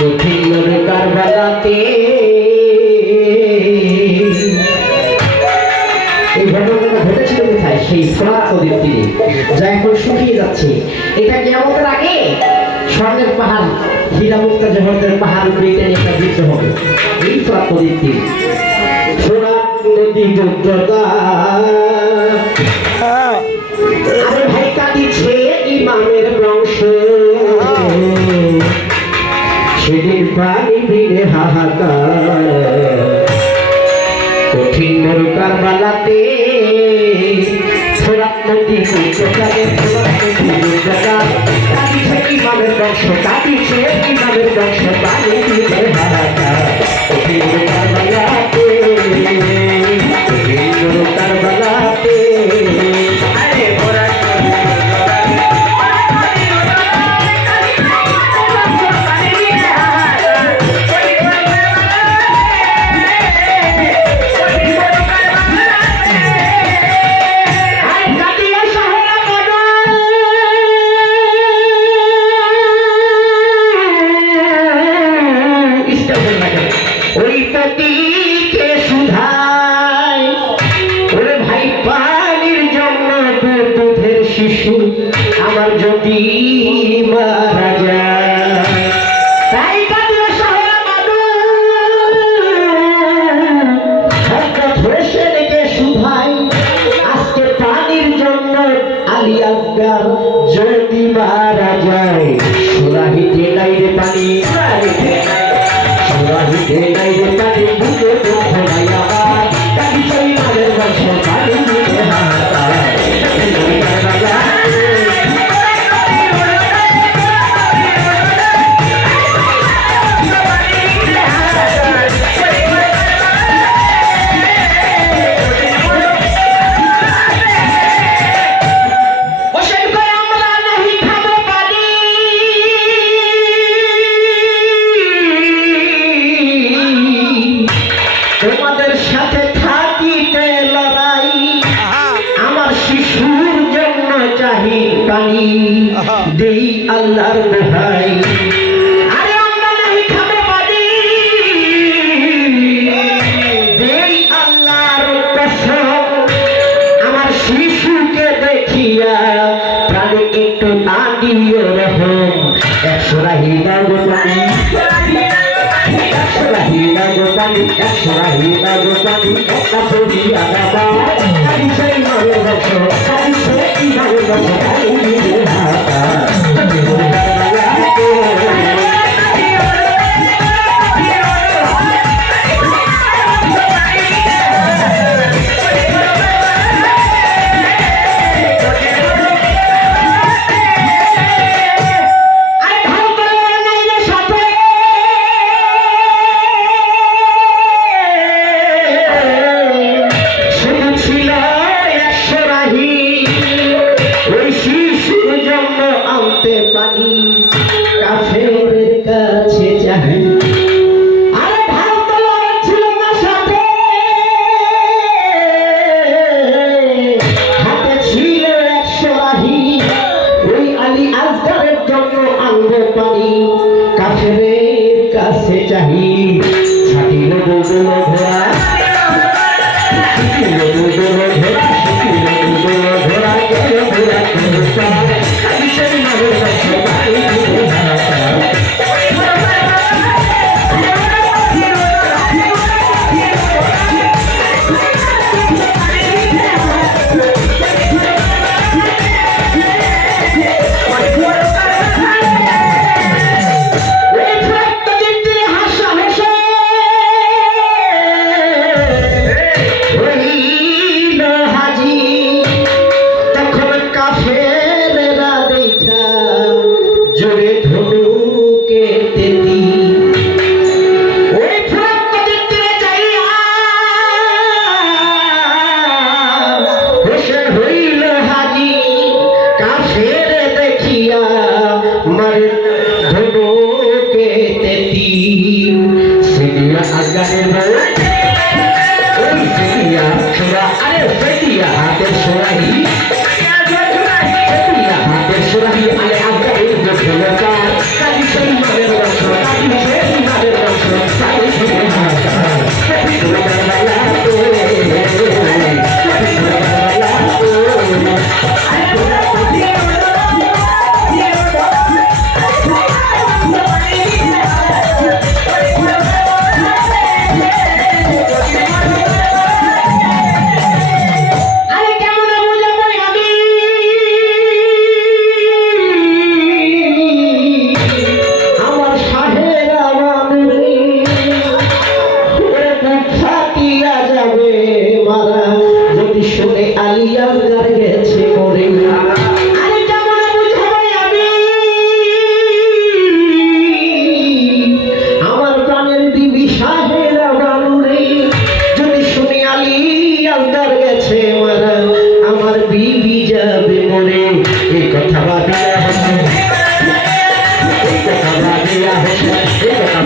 কঠিন কারবালাতে। এই যাচ্ছে। এটা কেমতের আগে স্বর্ণের পাহাড় হীরা মুক্তা জহরদের পাহাড় হবে। এই ফোরাত নদীর নদী যুদ্ধটা শিশু আমার যদি মারা যায়। তাই কাটিয়া শহরে সুধাই আজকে পানির জন্য আলী আসগার যদি মারা যায় সুরাহিতে নাই রে পানি। সুরাহিতে নাই রে পানি বুকে দুঃখ নাই আমার কাটি সেই মানের বংশ দেই আল্লাহর দোহাই আরে আমরা নাহি খাব পানি দেই আল্লাহর কসম আমার শিশুকে দেখিয়া প্রাণে একটু না দিও রহম একশো রাহি দাগো পানি। একশো রাহি দাগো পানি। একশো রাহি দাগো পানি। একটা পড়িয়া কালি সেই মারো বছ কালি সেই মারো বছ কাছে চাহি। মারে